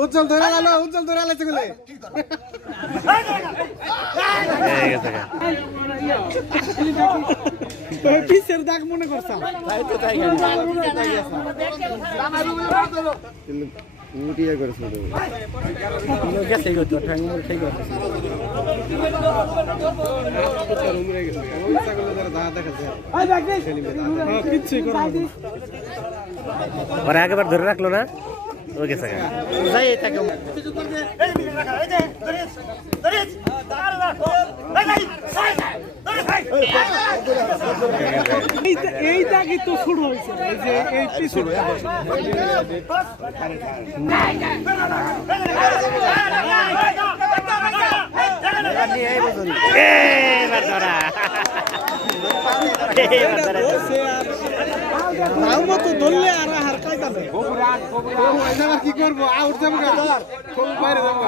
উজ্জ্বল ধরে আলো উজ্জ্বল ধরে আলো চলে পিসের দাগ মনে করছাম উঠিয়ে করেছে গেছে গো ঠ্যাং মুড় ঠিক আছে উমরে গেছে ওই ছাগলের দ্বারা দাঁত দেখাচ্ছে আই দেখ কিচ্ছুই করো ওরে আগেবার ধরে রাখলো না ও গেছে যাই থাকে এইটা কি তো শুরু হয়েছে এই যে এই পিছু ধরলে আর হার কাজ আছে কি করবো আউট যাবো বাইরে যাবো